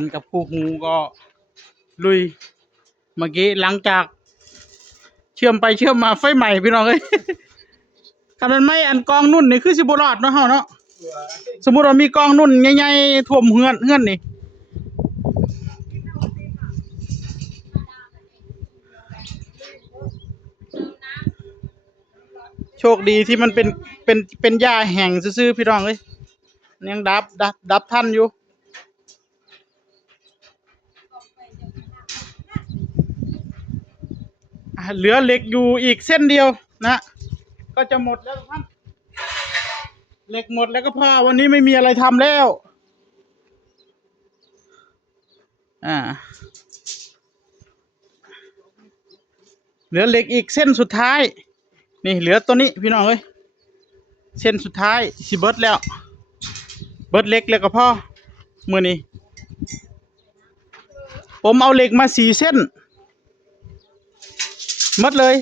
นกับคู่หูก็ลุยเมื่อกี้หลังจากเชื่อมไปเชื่อมมาไฟใหม่พี่น้องเอ้ยถ้ามันไม่อันกองนุ่นนี่คือสิบ่รอดเนาะเฮาเนาะสมมุติว่ามีกองนุ่นใหญ่ๆท่วมเฮือนนี่โชคดีที่มันเป็นหญ้าแห้งซื่อๆพี่น้องเอ้ยยังดับทันอยู่เหลือเหล็กอยู่อีกเส้นเดียวนะก็จะหมดแล้วท่านเหล็กหมดแล้วก็พอวันนี้ไม่มีอะไรทำแล้วเหลือเหล็กอีกเส้นสุดท้ายนี่เหลือตัวนี้พี่น้องเอ้ยเส้นสุดท้ายสิเบิดแล้วเบิดเหล็กแล้วก็พอมื้อนี้ผมเอาเหล็กมา4 เส้นหมดเลย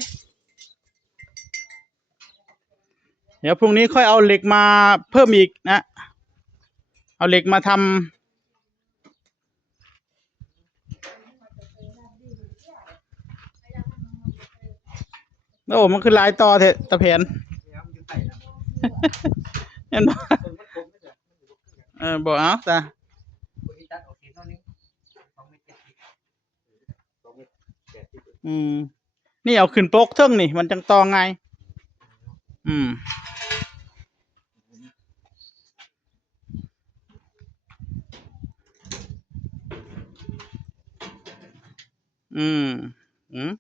เดี๋ยวพรุ่งนี้ค่อยเอาเหล็กมาเพิ่มอีกนะเอาเหล็กมาทำโอ้มันคือลายต่อเถอะตะเพียนเห็นปะบอกเอาจ้ะนี่เอาขึ้นโป๊กเทิงนี่มันจังตองไงอืมอืม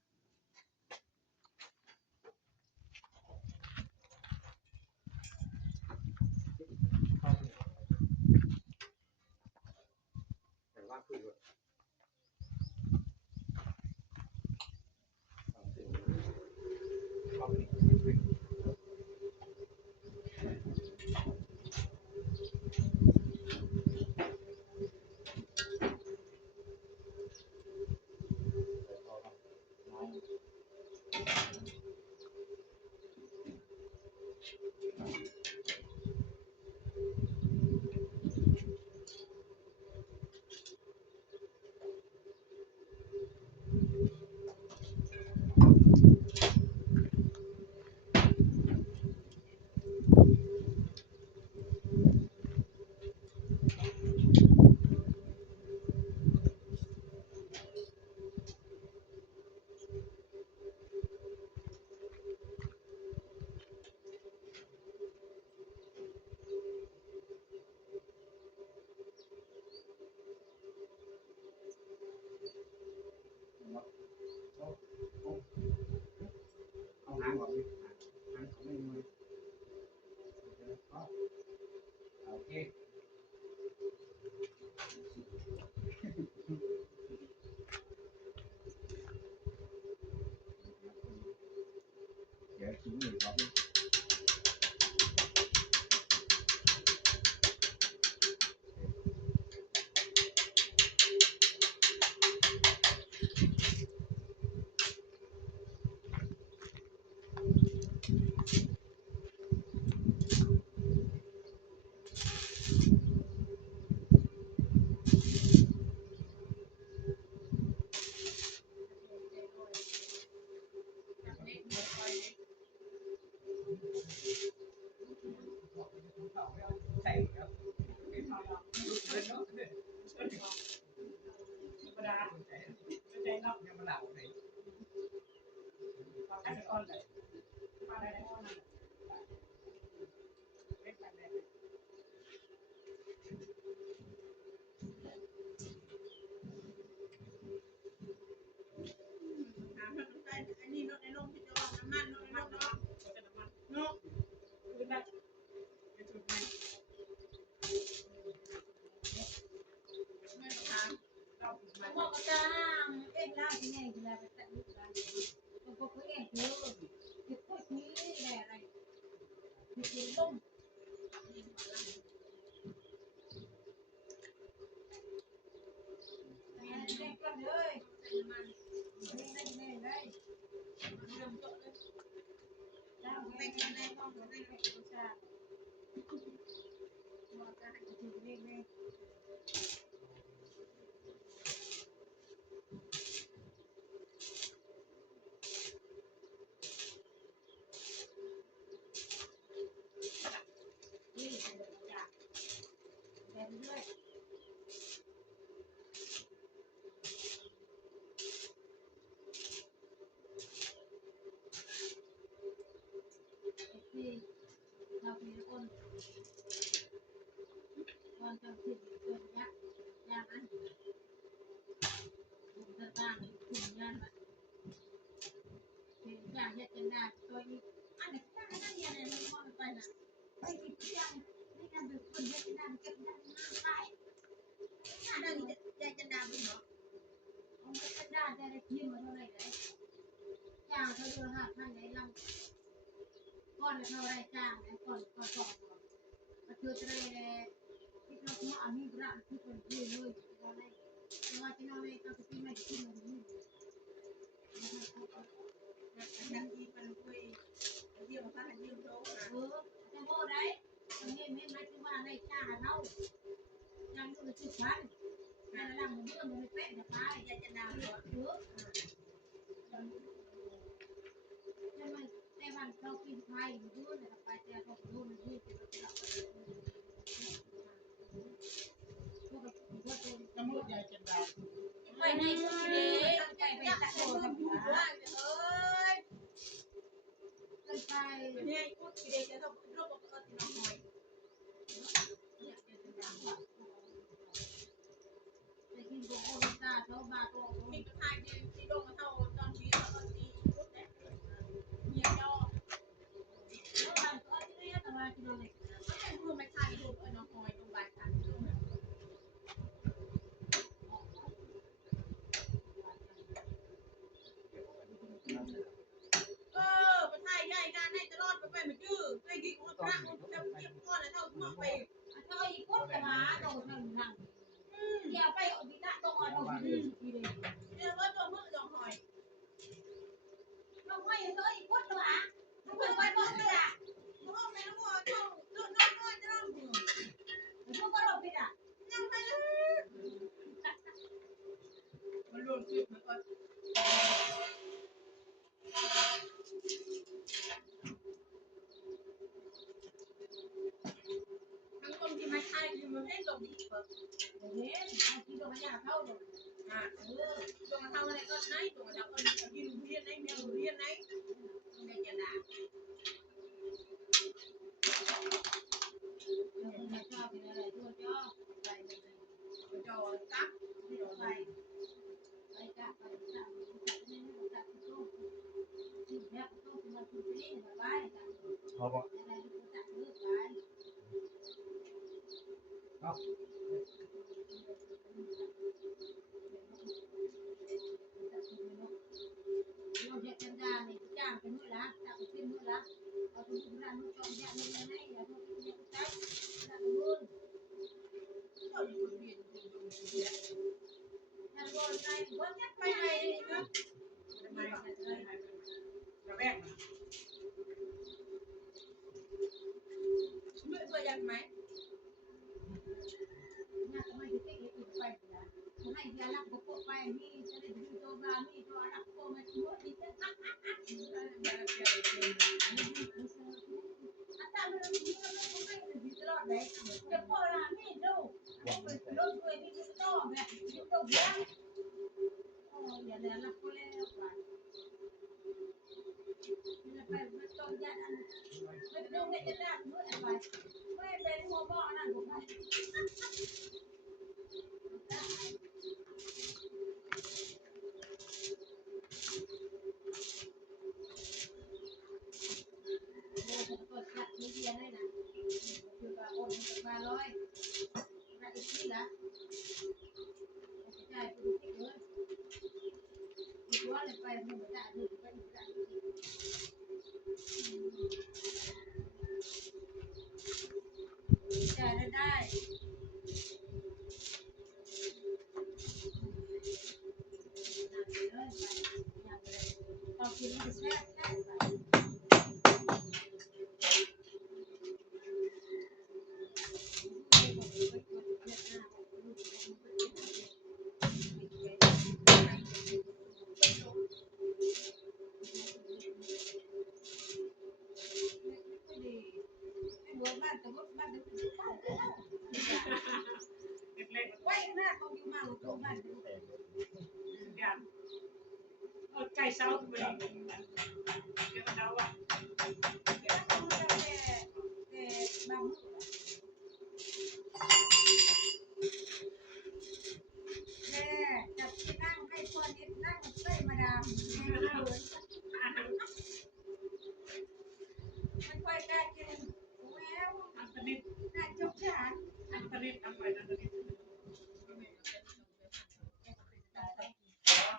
นิดทำไปนันทนิด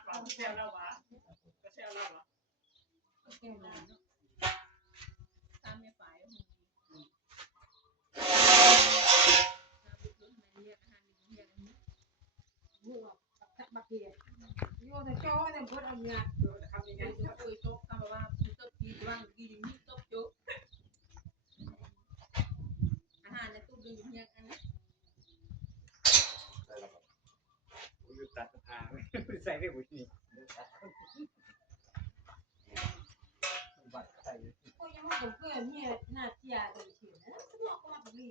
ก็แซวแล้ววะก็แซวแล้ววะแก้วน้ำตามไม่ฝ่ายบักเกียโยนโจ้เนี่ยพูดเอาเงี้ยทำยังไงจะโอยโต๊ะคำว่าโต๊ะกีว่างกีนี่โต๊ะโจ๊กอาหารในตู้ดึงยังอันนี้ตัดทางใส่ได้หมดนี่บัดใส่ก็ยังว่าผมเพื่อนเนี่ยหน้าเสียเลยเสียนะสมองก็มาดี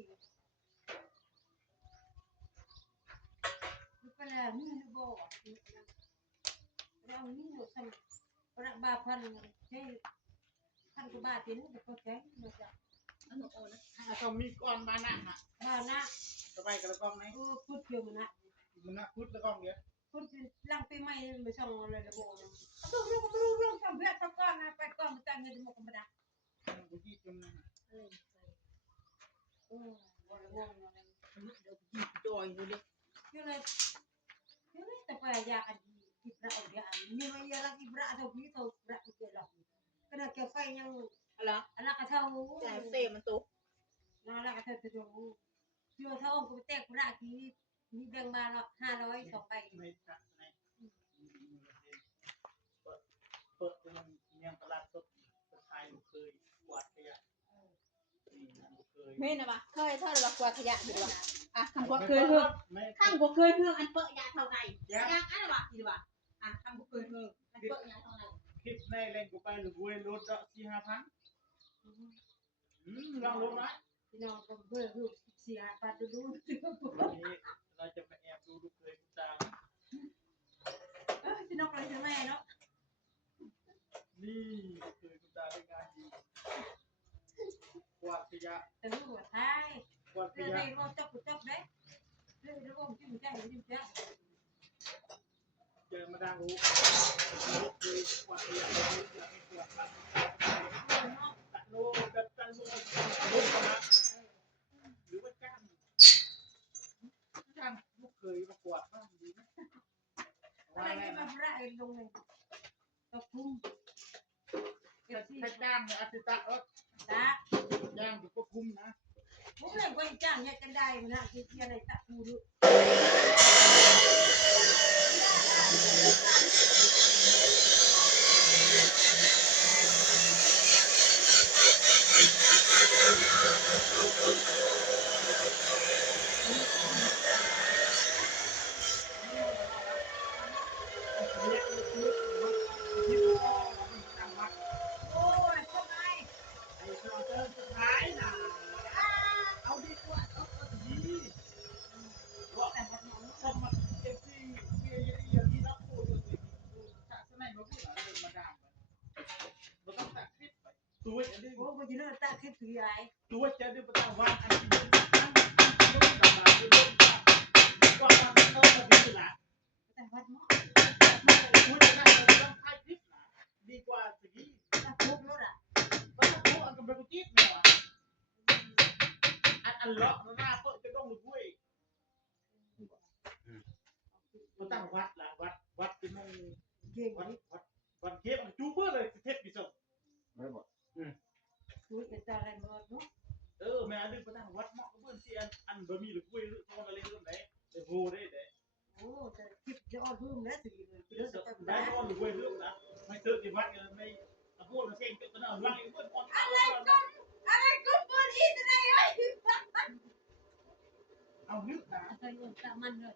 ก็แล้วนี่ลูกบอกเรานี่หนูทำประบาพันใช่พันกว่าบาทเองแต่ก็แข็งมาจากอันนั้นโอ้นะต้องมีก้อนมานะฮะมานะสบายกระกองไหมพูดเกี่ยวมันนะพูดแล้วกองเยอะพูดลังปีใหม่ไม่ช่องเลยระบบต้องรู้ทำเพื่อทำก้อนนะไปก้อนมาจ่ายเงินหมดธรรมดาบุกี้จนนะวันละวงอะไรเดี๋ยวจีบจอยอยู่ดิเยอะเลยแต่ไปอยากอันที่พระเอาเดี๋ยวอันนี้ไม่อยากที่พระเอาพี่เอาพระที่เราขณะแกไฟยังอะไรกระเท่าแต่เตะมันตกอะไรกระเท่าจะดูโยเท่าองค์ก็แตกพระที่มีแบ่งมาละ500 2ใบไม่ตัดไหนเปิดมันยังตลาดสดขายลูกเคยกวาดขยะไม่นะวะเคยเท่าไรกวาดขยะดีวะอ่ะคำว่าเคยเฮือกข้างบ่เคยเฮือกอันเปิดยาเท่าไหร่ยางอันวะดีวะอ่ะคำบ่เคยเฮือกอันเปิดยาเท่าไหร่คลิปในแรงกูไปหรือบุยรถละ4-5,000ลองลงไหมพี่น้องก็เบื่อลูก4-5,000ดูนี่เราจะไปแอบดูลูกเคยคุณตาพี่น้องอะไรจะแม่เนาะนี่เคยคุณตาได้งานดีกวาดขยะแต่ลูกหัวท้ายกวาดขยะเรื่องจับได้เรื่องระบบที่มันได้ที่มันได้เจอมาดังรู้คือกวาดขยะไม่กวาดตัดโลแบบตัดโลนะหรือว่าจ้างลูกเคยมากวาดบ้างดีไหมอะไรที่มาพระเองลงเลยตะพุ่มถ้าจ้างเนี่ยอาทิตย์ละย่างก็คุ้มนะผมเลยไปจ้างเนี่ยกันได้นะที่อะไรตะพูดูตาคิดถึงอะไรตัวจะได้ประวัติอันที่เป็นตั้งยกตำราเป็นเรื่องว่าความเป็นต้นมาดีละแต่วัดเนาะคุณจะได้เราต้องถ่ายคลิปนะดีกว่าสิถ้าทุกรถก็ถ้าทุกอันก็เป็นจิ๊บเนาะอันเลาะหน้าเปิดจะต้องรู้ด้วยเราตั้งวัดละวัดเป็นมงวัดเก็บจูเบอร์เลยเทปพิศดไม่บอกคุยกันอะไรมาเนาะแม่ดึงไปตั้งวัดเหมาะกับเพื่อนที่อันบะหมี่หรือกุ้ยหรือตอนอะไรเรื่องไหนแต่โหได้โอ้แต่คลิปจะออนเพิ่มแล้วสิได้ตอนหรือกุ้ยเรื่องนะไม่เจอที่วัดเลยไม่พูดมาเช่นก็ต้องไล่เพื่อนอะไรก็เปิดอีกอะไรเอานึกนะเคยอุ่นตะมันเลย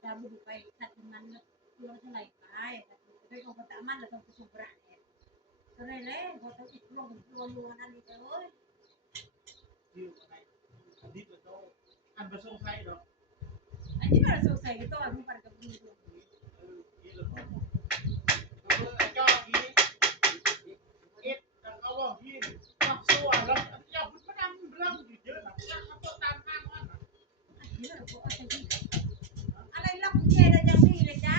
เราบุกไปตัดมันเราเท่าไหร่ไปไปของตะมันเราต้องไปส่งประเนี่ยก็เลยเลยพอต้องอีกรวมนั่นนี่เลยยืมอะไรอันนี้เป็นโตอันประสงค์ใครหรออันนี้มันสงสัยตัวมีปัญหากับดีด้วยนี่เลยย่อทีเขาบอกที่ขับสู้แล้วอย่าพูดมาดังเรื่องเยอะนะอย่าขับตัวตามทางว่านะอะไรล็อกเจเลยจังนี่เลยจ้า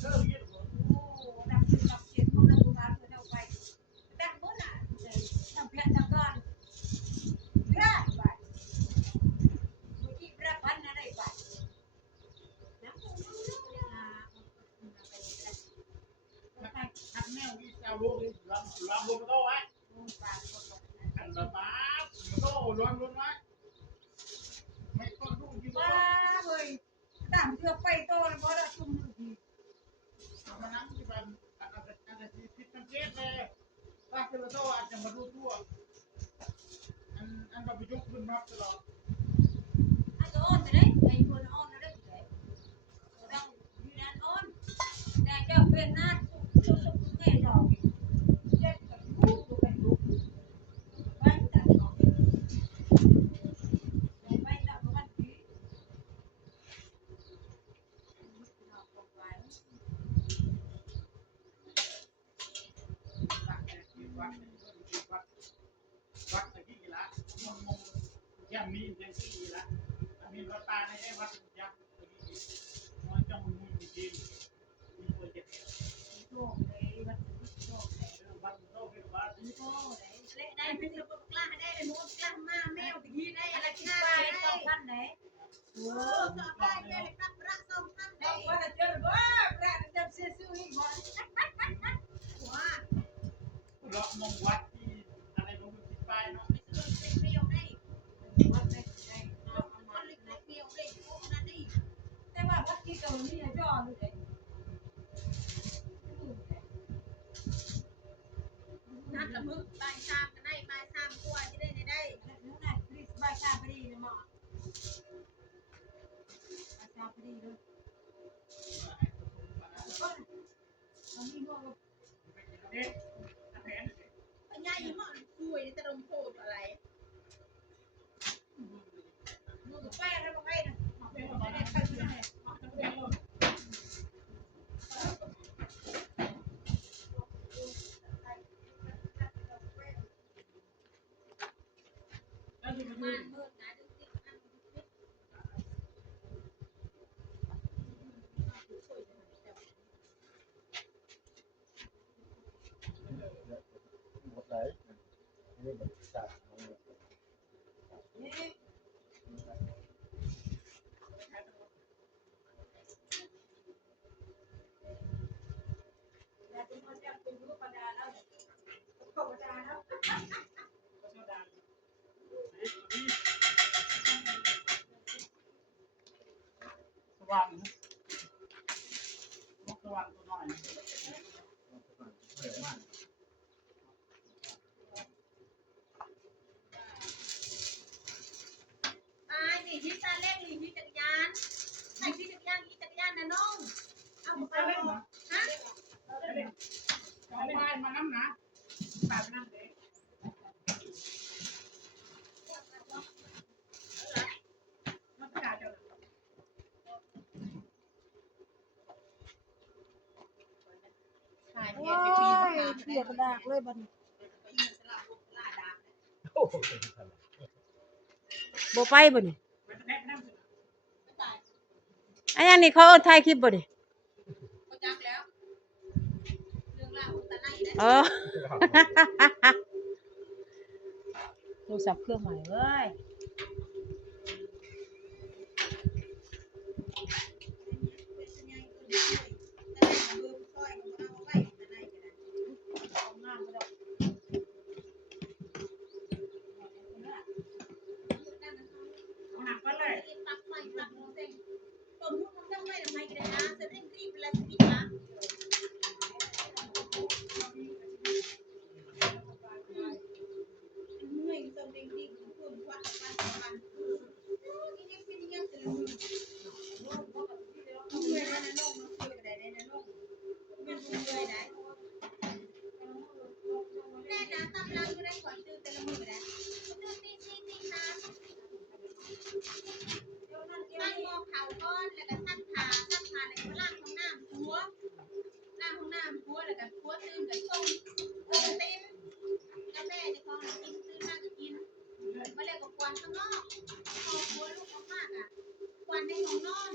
โอ้ดับเสียงพวกเราบ้านเราไปดังหมดอ่ะทำเพี้ยนก่อนพระไปเมื่อกี้พระพัน ลองลงโต๊ะไว้อันละบาทโต๊ะลงไว้ไม่ต้องดูกี่ตัว ว้าเฮ้ยตามเชือกไปโตแล้วบ่ละชุ่มทุกที มานั่งที่บ้านอันที่ผิดสังเกตเลยว่าคือโต๊ะอาจจะมาดูทั่วอันเราไปยกขึ้นมาตลอด อันก็อ่อนไปเลยไอ้คนอ่อนได้เลยต้องมีนั้นอ่อนแต่เจ้าเป็นหน้าสุกแม่ดอกเจ็บกับลูกเป็นลูกไปจัดของไปจัดวันที่เราตกไป วัดตะกี้ละมงยังมียังที่ละมีวัดตาในได้วัดยังตะกี้มันจะมุนจริงมีตัวเจ็บ โชคเลยวันโชคเลย วัดโตเป็นวัด โชคเลยเละได้เป็นระบบกล้าได้เลยมูกล้ามาแมวตะกี้ได้อะไรที่ไป2,000ไหนโอ้สอบได้เลยครับพระ2,000ได้ว่าจะเจอบ่พระจะซื้อนี่บ่ว้า เลาะมงวัดที่อะไรลงไปที่ป้ายเนาะ เป็นเปรี้ยวได้วัดได้ได้เอามาเล็กเปรี้ยวได้พวกนั้นนี่แต่ว่าวัดที่เก่านี่ย่อเลย นัดละมื้อบ่าย3ก็ได้บ่าย3กว่าสิได้ได้ นั่นน่ะคริสบายชาพอดีนะหมอบายชาพอดีเลยอันนี้พวก เด็กแผน ปัญญาอยู่มั่งคุยจะลงโทษอะไร มือแป้งแล้วไปนะไม่ได้ไปที่ไหน แล้วอยู่ มาเมื่อนะดึกๆอันดึก หมดเลยนี่มันจัด นี่จะมาจับตัวรู้ประดาแล้วประดาแล้ว สว่างสว่างตัวหน่อย เยอะมาก นี่ที่ตาเล่นนี่ที่จักรยานใส่ที่จักรยานนะน้องเอาไปฮะ เอาไปมาน้ำนะตายไปนั่นเอง มันประดาจะ ถ่ายเพียงไปปีนมาหา เปียกดากเลยบัดนี้บ่ไปบ่นี่ มันจะแนะนำ อันยังนี่เขาเอิ้นถ่ายคลิปบ่นี่ ก็จักแล้วเรื่องราวตะไนนะ เออ โทรศัพท์เครื่องใหม่เว้ย เอาหนักไปเลย ปักไฟปักโมเสงต้มทุกน้ำเจ้าไม่ทำไมกันนะจะได้รีบเวลาสิบนะเมื่อยต้มเองดีคุณคุณว่าวันนี่เป็นยังจะลืมเมื่อยนะน้องน้องเมื่อยได้นะน้องมันเมื่อยได้แม่นะตำลังก็ได้ขอตื่นแต่ละมือนะตื่นตีนะตั้งมองเขาก้อนแล้วก็ซักผ้าแล้วก็ล้างห้องน้ำหัวแล้วก็หัวตื่นกับต้มเต็มกาแฟจะคล้องกินตื่นมากก็กินมาแล้วก็ควันข้างนอกพอหัวลูกมากอ่ะควันในห้องนอน